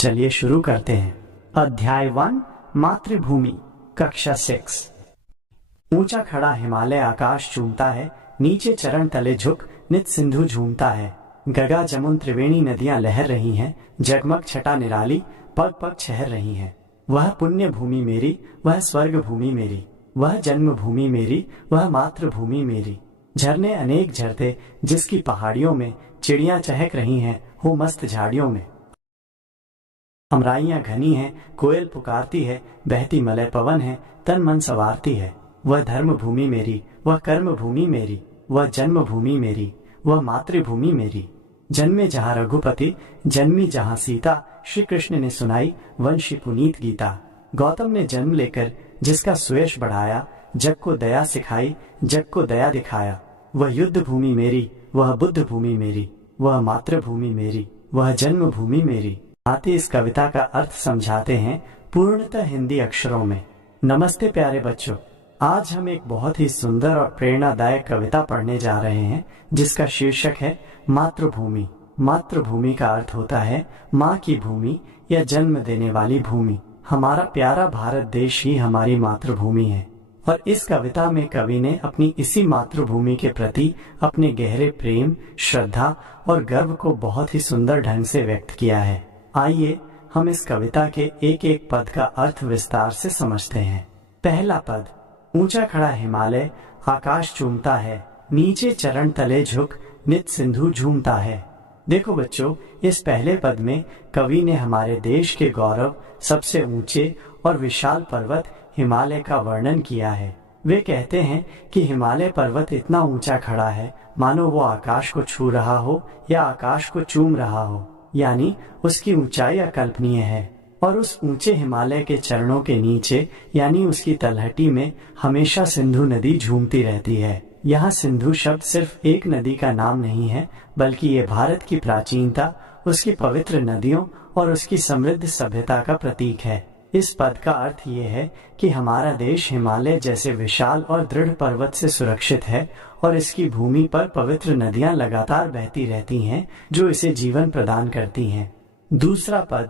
चलिए शुरू करते हैं। अध्याय 1 मातृभूमि कक्षा 6। ऊंचा खड़ा हिमालय आकाश चूमता है, नीचे चरण तले झुक नित सिंधु झूमता है। गंगा जमुन त्रिवेणी नदियां लहर रही हैं, जगमग छटा निराली पग पग छहर रही हैं। वह पुण्य भूमि मेरी, वह स्वर्ग भूमि मेरी, वह जन्मभूमि मेरी, वह मातृभूमि मेरी। झरने अनेक झरते जिसकी पहाड़ियों में, चिड़ियां चहक रही हैं हो मस्त झाड़ियों में। अमराइयां घनी हैं, कोयल पुकारती है, बहती मलय पवन है, तन मन संवारती है। वह धर्म भूमि मेरी, वह कर्म भूमि मेरी, वह जन्मभूमि मेरी, वह मातृभूमि मेरी। जन्मे जहाँ रघुपति, जन्मी जहाँ सीता, श्री कृष्ण ने सुनाई वंशी पुनीत गीता। गौतम ने जन्म लेकर जिसका सुयश बढ़ाया, जग को दया सिखाई, जग को दया दिखाया। वह युद्ध भूमि मेरी, वह बुद्ध भूमि मेरी, वह मातृभूमि मेरी, वह जन्मभूमि मेरी। आते इस कविता का अर्थ समझाते हैं पूर्णतः हिंदी अक्षरों में। नमस्ते प्यारे बच्चों, आज हम एक बहुत ही सुंदर और प्रेरणादायक कविता पढ़ने जा रहे हैं जिसका शीर्षक है मातृभूमि। मातृभूमि का अर्थ होता है माँ की भूमि या जन्म देने वाली भूमि। हमारा प्यारा भारत देश ही हमारी मातृभूमि है और इस कविता में कवि ने अपनी इसी मातृभूमि के प्रति अपने गहरे प्रेम, श्रद्धा और गर्व को बहुत ही सुंदर ढंग से व्यक्त किया है। आइए हम इस कविता के एक एक पद का अर्थ विस्तार से समझते हैं। पहला पद, ऊंचा खड़ा हिमालय आकाश चूमता है, नीचे चरण तले झुक नित सिंधु झूमता है। देखो बच्चों, इस पहले पद में कवि ने हमारे देश के गौरव सबसे ऊंचे और विशाल पर्वत हिमालय का वर्णन किया है। वे कहते हैं कि हिमालय पर्वत इतना ऊंचा खड़ा है मानो वो आकाश को छू रहा हो या आकाश को चूम रहा हो, यानी उसकी ऊंचाई अकल्पनीय है। और उस ऊंचे हिमालय के चरणों के नीचे यानी उसकी तलहटी में हमेशा सिंधु नदी झूमती रहती है। यहाँ सिंधु शब्द सिर्फ एक नदी का नाम नहीं है, बल्कि ये भारत की प्राचीनता, उसकी पवित्र नदियों और उसकी समृद्ध सभ्यता का प्रतीक है। इस पद का अर्थ ये है कि हमारा देश हिमालय जैसे विशाल और दृढ़ पर्वत से सुरक्षित है और इसकी भूमि पर पवित्र नदियां लगातार बहती रहती हैं जो इसे जीवन प्रदान करती हैं। दूसरा पद,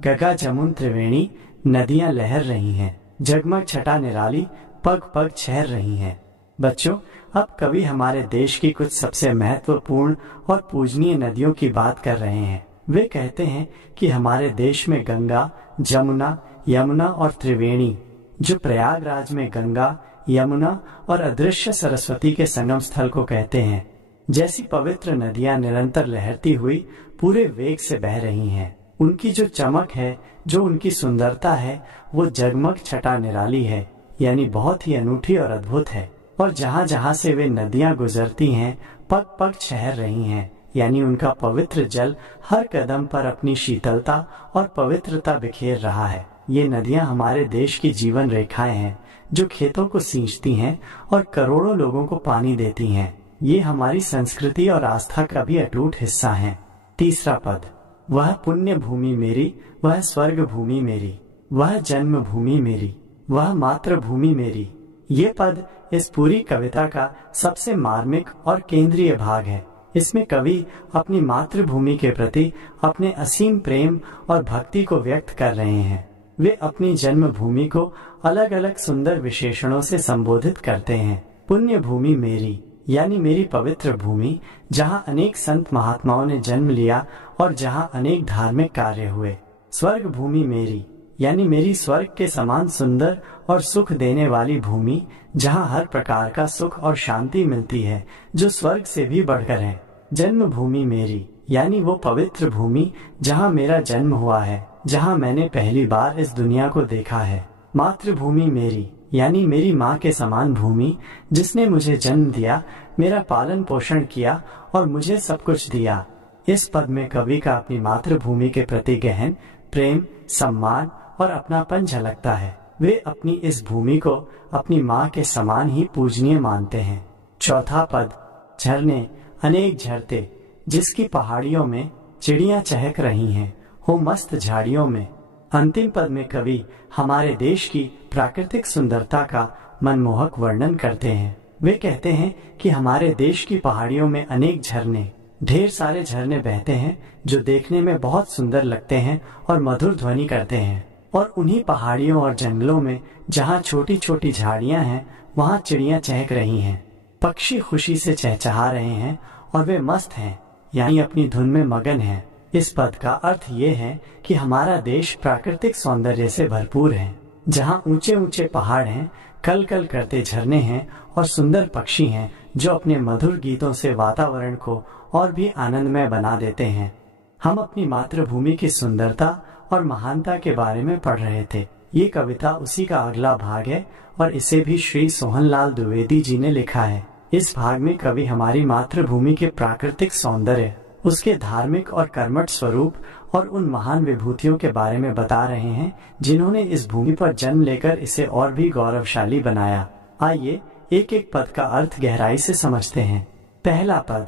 गंगा जमुन त्रिवेणी नदियां लहर रही हैं, जगमग छटा निराली पग पग छहर रही हैं। बच्चों, अब कवि हमारे देश की कुछ सबसे महत्वपूर्ण और पूजनीय नदियों की बात कर रहे हैं। वे कहते हैं कि हमारे देश में गंगा, जमुना, यमुना और त्रिवेणी, जो प्रयागराज में गंगा, यमुना और अदृश्य सरस्वती के संगम स्थल को कहते हैं, जैसी पवित्र नदियां निरंतर लहरती हुई पूरे वेग से बह रही हैं। उनकी जो चमक है, जो उनकी सुंदरता है, वो जगमग छटा निराली है, यानी बहुत ही अनूठी और अद्भुत है। और जहाँ जहाँ से वे नदियां गुजरती हैं, पग पग छहर रही हैं, यानी उनका पवित्र जल हर कदम पर अपनी शीतलता और पवित्रता बिखेर रहा है। ये नदियां हमारे देश की जीवन रेखाएं हैं जो खेतों को सींचती हैं और करोड़ों लोगों को पानी देती हैं। ये हमारी संस्कृति और आस्था का भी अटूट हिस्सा हैं। तीसरा पद, वह पुण्य भूमि मेरी, वह स्वर्ग भूमि मेरी, वह जन्म भूमि मेरी, वह मातृभूमि मेरी। ये पद इस पूरी कविता का सबसे मार्मिक और केंद्रीय भाग है। इसमें कवि अपनी मातृभूमि के प्रति अपने असीम प्रेम और भक्ति को व्यक्त कर रहे हैं। वे अपनी जन्मभूमि को अलग अलग सुंदर विशेषणों से संबोधित करते हैं। पुण्य भूमि मेरी, यानी मेरी पवित्र भूमि, जहाँ अनेक संत महात्माओं ने जन्म लिया और जहाँ अनेक धार्मिक कार्य हुए। स्वर्ग भूमि मेरी, यानी मेरी स्वर्ग के समान सुंदर और सुख देने वाली भूमि, जहाँ हर प्रकार का सुख और शांति मिलती है जो स्वर्ग से भी बढ़कर है। जन्मभूमि मेरी, यानी वो पवित्र भूमि जहाँ मेरा जन्म हुआ है, जहाँ मैंने पहली बार इस दुनिया को देखा है। मातृभूमि मेरी, यानी मेरी माँ के समान भूमि, जिसने मुझे जन्म दिया, मेरा पालन पोषण किया और मुझे सब कुछ दिया। इस पद में कवि का अपनी मातृभूमि के प्रति गहन प्रेम, सम्मान और अपनापन झलकता है। वे अपनी इस भूमि को अपनी माँ के समान ही पूजनीय मानते हैं। चौथा पद, झरने अनेक झरते जिसकी पहाड़ियों में चिड़ियां चहक रही हैं हो मस्त झाड़ियों में। अंतिम पद में कवि हमारे देश की प्राकृतिक सुंदरता का मनमोहक वर्णन करते हैं। वे कहते हैं कि हमारे देश की पहाड़ियों में अनेक झरने ढेर सारे झरने बहते हैं जो देखने में बहुत सुंदर लगते हैं और मधुर ध्वनि करते हैं। और उन्हीं पहाड़ियों और जंगलों में जहाँ छोटी छोटी झाड़ियाँ हैं वहाँ चिड़ियाँ चहक रही हैं, पक्षी खुशी से चहचहा रहे हैं और वे मस्त हैं, यानी अपनी धुन में मगन हैं। इस पद का अर्थ ये है कि हमारा देश प्राकृतिक सौंदर्य से भरपूर है, जहाँ ऊंचे ऊंचे पहाड़ हैं, कल कल करते झरने हैं और सुंदर पक्षी हैं जो अपने मधुर गीतों से वातावरण को और भी आनंदमय बना देते हैं। हम अपनी मातृभूमि की सुंदरता और महानता के बारे में पढ़ रहे थे। ये कविता उसी का अगला भाग है और इसे भी श्री सोहनलाल द्विवेदी जी ने लिखा है। इस भाग में कवि हमारी मातृभूमि के प्राकृतिक सौंदर्य, उसके धार्मिक और कर्मठ स्वरूप और उन महान विभूतियों के बारे में बता रहे हैं जिन्होंने इस भूमि पर जन्म लेकर इसे और भी गौरवशाली बनाया। आइए एक एक पद का अर्थ गहराई से समझते हैं। पहला पद,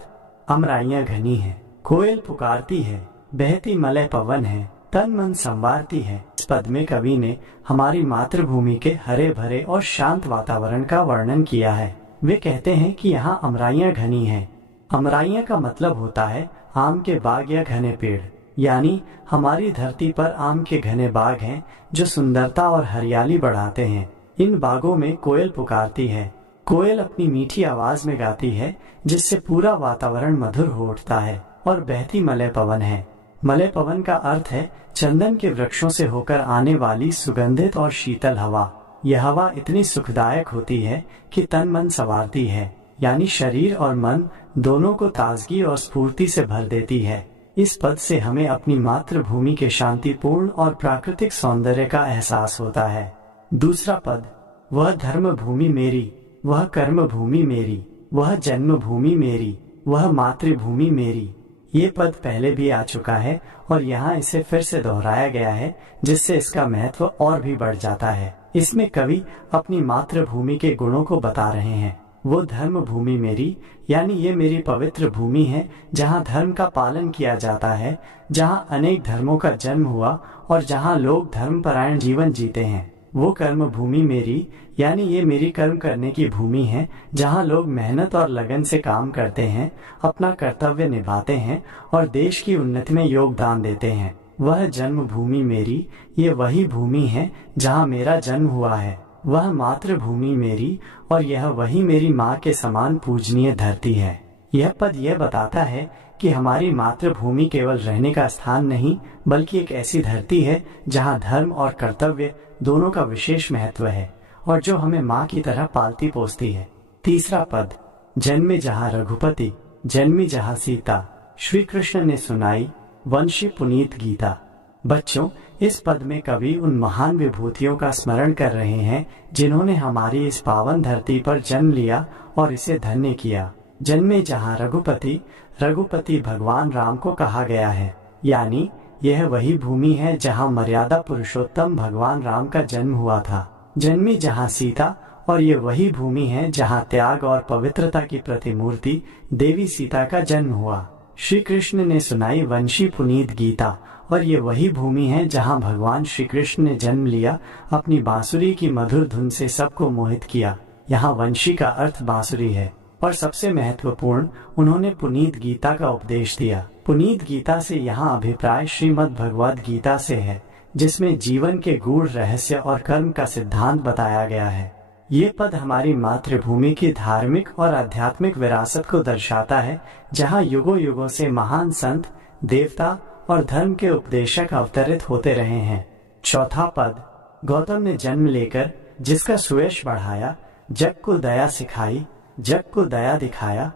अमराइयाँ घनी है, कोयल पुकारती है, बहती मलय पवन है, तन मन संवारती है। इस पद में कवि ने हमारी मातृभूमि के हरे भरे और शांत वातावरण का वर्णन किया है। वे कहते हैं कि यहाँ अमराइयाँ घनी हैं। अमराइयाँ का मतलब होता है आम के बाग या घने पेड़, यानी हमारी धरती पर आम के घने बाग हैं जो सुंदरता और हरियाली बढ़ाते हैं। इन बागों में कोयल पुकारती है। कोयल अपनी मीठी आवाज में गाती है जिससे पूरा वातावरण मधुर हो उठता है। और बहती मलय पवन है। मलय पवन का अर्थ है चंदन के वृक्षों से होकर आने वाली सुगंधित और शीतल हवा। यह हवा इतनी सुखदायक होती है कि तन मन संवारती है, यानी शरीर और मन दोनों को ताजगी और स्फूर्ति से भर देती है। इस पद से हमें अपनी मातृभूमि के शांतिपूर्ण और प्राकृतिक सौंदर्य का एहसास होता है। दूसरा पद, वह धर्म भूमि मेरी, वह कर्म भूमि मेरी, वह जन्म भूमि मेरी, वह मातृभूमि मेरी। ये पद पहले भी आ चुका है और यहाँ इसे फिर से दोहराया गया है जिससे इसका महत्व और भी बढ़ जाता है। इसमें कवि अपनी मातृभूमि के गुणों को बता रहे हैं। वो धर्म भूमि मेरी, यानी ये मेरी पवित्र भूमि है जहाँ धर्म का पालन किया जाता है, जहाँ अनेक धर्मों का जन्म हुआ और जहाँ लोग धर्मपरायण जीवन जीते हैं। वो कर्म भूमि मेरी, यानी ये मेरी कर्म करने की भूमि है जहाँ लोग मेहनत और लगन से काम करते हैं, अपना कर्तव्य निभाते हैं और देश की उन्नति में योगदान देते हैं। वह जन्म भूमि मेरी, ये वही भूमि है जहाँ मेरा जन्म हुआ है। वह मातृभूमि मेरी, और यह वही मेरी माँ के समान पूजनीय धरती है। यह पद यह बताता है कि हमारी मातृभूमि केवल रहने का स्थान नहीं, बल्कि एक ऐसी धरती है जहाँ धर्म और कर्तव्य दोनों का विशेष महत्व है और जो हमें माँ की तरह पालती पोसती है। तीसरा पद, जन्मे जहाँ रघुपति, जन्मी जहाँ सीता, श्री कृष्ण ने सुनाई वंशी पुनीत गीता। बच्चों, इस पद में कवि उन महान विभूतियों का स्मरण कर रहे हैं जिन्होंने हमारी इस पावन धरती पर जन्म लिया और इसे धन्य किया। जन्मे जहाँ रघुपति, रघुपति भगवान राम को कहा गया है, यानी यह वही भूमि है जहाँ मर्यादा पुरुषोत्तम भगवान राम का जन्म हुआ था। जन्मी जहाँ सीता, और ये वही भूमि है जहाँ त्याग और पवित्रता की प्रतिमूर्ति देवी सीता का जन्म हुआ। श्री कृष्ण ने सुनाई वंशी पुनीत गीता, और ये वही भूमि है जहाँ भगवान श्री कृष्ण ने जन्म लिया, अपनी बांसुरी की मधुर धुन से सबको मोहित किया। यहाँ वंशी का अर्थ बांसुरी है। और सबसे महत्वपूर्ण, उन्होंने पुनीत गीता का उपदेश दिया। पुनीत गीता से यहाँ अभिप्राय श्रीमद् भगवद गीता से है, जिसमें जीवन के गूढ़ रहस्य और कर्म का सिद्धांत बताया गया है। ये पद हमारी मातृभूमि की धार्मिक और आध्यात्मिक विरासत को दर्शाता है, जहाँ युगों युगों से महान संत, देवता और धर्म के उपदेशक अवतरित होते रहे हैं। चौथा पद, गौतम ने जन्म लेकर जिसका सुयश बढ़ाया, जग को दया सिखाई, जग को दया दिखाया।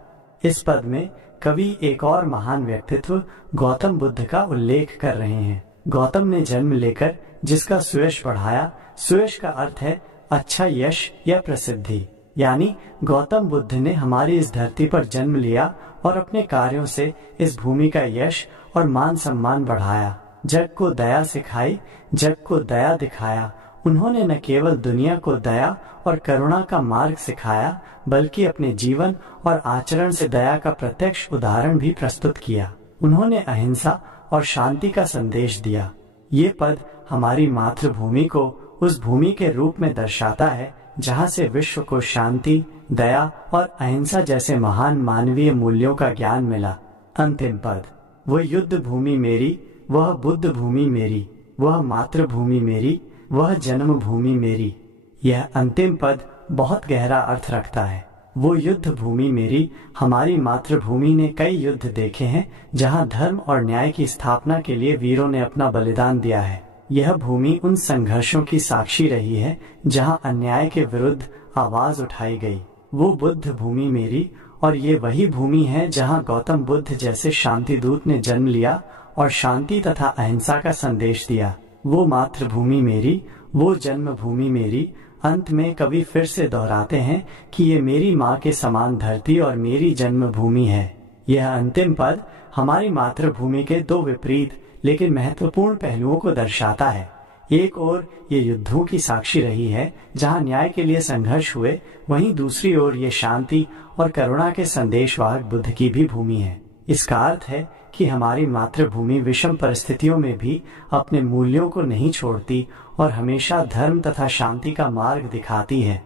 इस पद में कवि एक और महान व्यक्तित्व गौतम बुद्ध का उल्लेख कर रहे हैं। गौतम ने जन्म लेकर जिसका सुयश बढ़ाया, सुयश का अर्थ है अच्छा यश या प्रसिद्धि, यानी गौतम बुद्ध ने हमारी इस धरती पर जन्म लिया और अपने कार्यों से इस भूमि का यश और मान सम्मान बढ़ाया। जग को दया सिखाई, जग को दया दिखाया। उन्होंने न केवल दुनिया को दया और करुणा का मार्ग सिखाया, बल्कि अपने जीवन और आचरण से दया का प्रत्यक्ष उदाहरण भी प्रस्तुत किया। उन्होंने अहिंसा और शांति का संदेश दिया। ये पद हमारी मातृभूमि को उस भूमि के रूप में दर्शाता है जहाँ से विश्व को शांति, दया और अहिंसा जैसे महान मानवीय मूल्यों का ज्ञान मिला। अंतिम पद, वह युद्ध भूमि मेरी, वह बुद्ध भूमि मेरी, वह मातृभूमि मेरी, वह जन्मभूमि मेरी। यह अंतिम पद बहुत गहरा अर्थ रखता है। वो युद्ध भूमि मेरी, हमारी मातृभूमि ने कई युद्ध देखे हैं जहां धर्म और न्याय की स्थापना के लिए वीरों ने अपना बलिदान दिया है। यह भूमि उन संघर्षों की साक्षी रही है जहां अन्याय के विरुद्ध आवाज उठाई गई। वो बुद्ध भूमि मेरी, और ये वही भूमि है जहां गौतम बुद्ध जैसे शांति दूत ने जन्म लिया और शांति तथा अहिंसा का संदेश दिया। वो मातृभूमि मेरी, वो जन्मभूमि मेरी। अंत में कवि फिर से दोहराते हैं कि ये मेरी माँ के समान धरती और मेरी जन्मभूमि है। यह अंतिम पद हमारी मातृभूमि के दो विपरीत लेकिन महत्वपूर्ण पहलुओं को दर्शाता है। एक ओर ये युद्धों की साक्षी रही है जहां न्याय के लिए संघर्ष हुए, वहीं दूसरी ओर ये शांति और करुणा के संदेशवाहक बुद्ध की भी भूमि है। इसका अर्थ है कि हमारी मातृभूमि विषम परिस्थितियों में भी अपने मूल्यों को नहीं छोड़ती और हमेशा धर्म तथा शांति का मार्ग दिखाती है।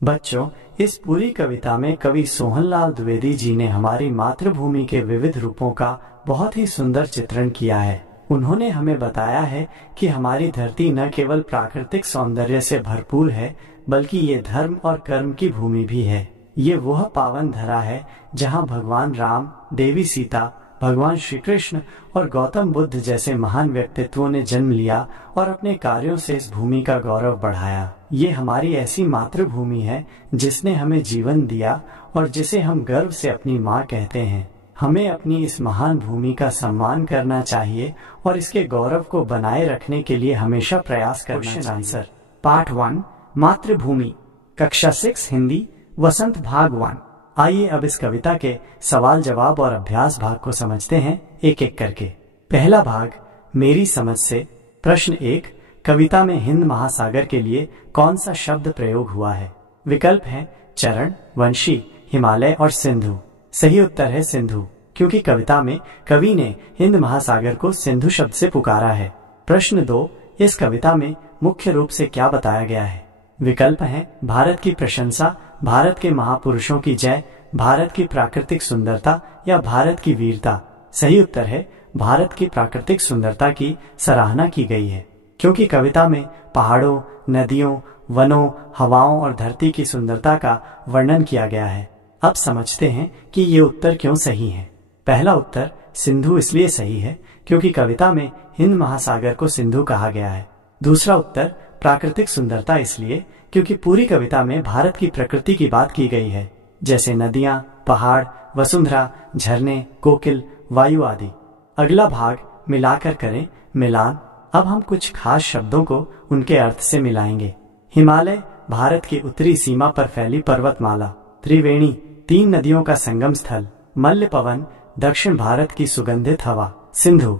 बच्चों, इस पूरी कविता में कवि सोहनलाल द्विवेदी जी ने हमारी मातृभूमि के विविध रूपों का बहुत ही सुंदर चित्रण किया है। उन्होंने हमें बताया है कि हमारी धरती न केवल प्राकृतिक सौंदर्य से भरपूर है, बल्कि ये धर्म और कर्म की भूमि भी है। ये वह पावन धरा है जहां भगवान राम, देवी सीता, भगवान श्री कृष्ण और गौतम बुद्ध जैसे महान व्यक्तित्वों ने जन्म लिया और अपने कार्यों से इस भूमि का गौरव बढ़ाया। ये हमारी ऐसी मातृभूमि है जिसने हमें जीवन दिया और जिसे हम गर्व से अपनी माँ कहते हैं। हमें अपनी इस महान भूमि का सम्मान करना चाहिए और इसके गौरव को बनाए रखने के लिए हमेशा प्रयास करना चाहिए। आंसर पार्ट 1 मातृभूमि, कक्षा 6 हिंदी, वसंत भाग 1। आइए अब इस कविता के सवाल जवाब और अभ्यास भाग को समझते हैं एक एक करके। पहला भाग, मेरी समझ से। प्रश्न 1, कविता में हिंद महासागर के लिए कौन सा शब्द प्रयोग हुआ है? विकल्प हैं चरण, वंशी, हिमालय और सिंधु। सही उत्तर है सिंधु, क्योंकि कविता में कवि ने हिंद महासागर को सिंधु शब्द से पुकारा है। प्रश्न 2, इस कविता में मुख्य रूप से क्या बताया गया है? विकल्प हैं भारत की प्रशंसा, भारत के महापुरुषों की जय, भारत की प्राकृतिक सुंदरता या भारत की वीरता। सही उत्तर है भारत की प्राकृतिक सुंदरता की सराहना की गई है, क्योंकि कविता में पहाड़ों, नदियों, वनों, हवाओं और धरती की सुंदरता का वर्णन किया गया है। अब समझते हैं कि ये उत्तर क्यों सही है। पहला उत्तर सिंधु इसलिए सही है क्योंकि कविता में हिंद महासागर को सिंधु कहा गया है। दूसरा उत्तर प्राकृतिक सुंदरता इसलिए क्योंकि पूरी कविता में भारत की प्रकृति की बात की गई है, जैसे नदियां, पहाड़, वसुंधरा, झरने, कोकिल, वायु आदि। अगला भाग मिलाकर करें मिलान। अब हम कुछ खास शब्दों को उनके अर्थ से मिलाएंगे। हिमालय भारत की उत्तरी सीमा पर फैली पर्वतमाला। त्रिवेणी 3 नदियों का संगम स्थल। मल्ल पवन दक्षिण भारत की सुगंधित हवा। सिंधु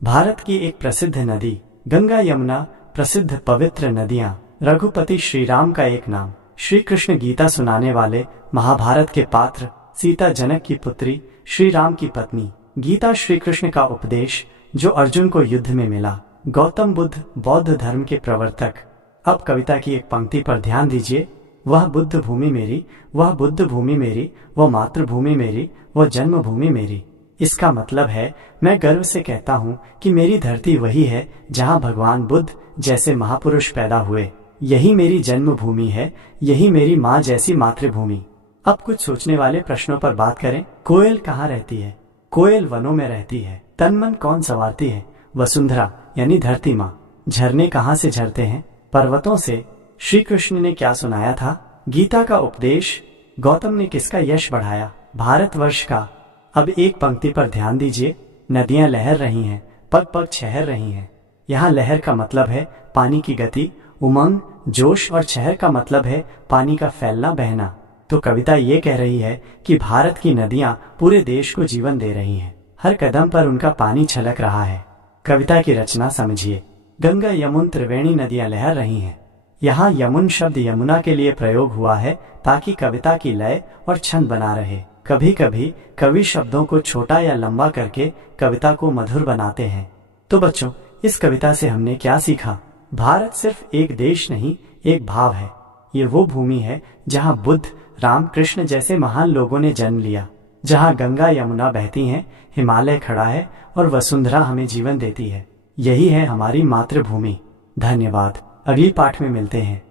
भारत की एक प्रसिद्ध नदी। गंगा यमुना प्रसिद्ध पवित्र नदियां। रघुपति श्री राम का एक नाम। श्री कृष्ण गीता सुनाने वाले, महाभारत के पात्र। सीता जनक की पुत्री, श्री राम की पत्नी। गीता श्री कृष्ण का उपदेश जो अर्जुन को युद्ध में मिला। गौतम बुद्ध बौद्ध धर्म के प्रवर्तक। अब कविता की एक पंक्ति पर ध्यान दीजिए। वह बुद्ध भूमि मेरी, वह बुद्ध भूमि मेरी, वह मातृभूमि मेरी, वह जन्मभूमि मेरी। इसका मतलब है मैं गर्व से कहता हूँ कि मेरी धरती वही है जहाँ भगवान बुद्ध जैसे महापुरुष पैदा हुए। यही मेरी जन्मभूमि है, यही मेरी माँ जैसी मातृभूमि। अब कुछ सोचने वाले प्रश्नों पर बात करें। कोयल कहाँ रहती है? कोयल वनों में रहती है। तन मन कौन संवारती है? वसुंधरा यानी धरती माँ। झरने कहाँ से झरते हैं? पर्वतों से। श्री कृष्ण ने क्या सुनाया था? गीता का उपदेश। गौतम ने किसका यश बढ़ाया? भारतवर्ष का। अब एक पंक्ति पर ध्यान दीजिए। नदियां लहर रही हैं, पग पग छहर रही हैं। यहाँ लहर का मतलब है पानी की गति, उमंग, जोश, और छहर का मतलब है पानी का फैलना, बहना। तो कविता ये कह रही है कि भारत की नदियां पूरे देश को जीवन दे रही हैं। हर कदम पर उनका पानी छलक रहा है। कविता की रचना समझिए। गंगा यमुन त्रिवेणी नदियां लहर रही हैं। यहाँ यमुन शब्द यमुना के लिए प्रयोग हुआ है ताकि कविता की लय और छंद बना रहे। कभी कभी कवि शब्दों को छोटा या लंबा करके कविता को मधुर बनाते हैं। तो बच्चों, इस कविता से हमने क्या सीखा? भारत सिर्फ एक देश नहीं, एक भाव है। ये वो भूमि है जहाँ बुद्ध, राम, कृष्ण जैसे महान लोगों ने जन्म लिया, जहाँ गंगा यमुना बहती हैं, हिमालय खड़ा है और वसुंधरा हमें जीवन देती है। यही है हमारी मातृभूमि। धन्यवाद। अगली पाठ में मिलते हैं।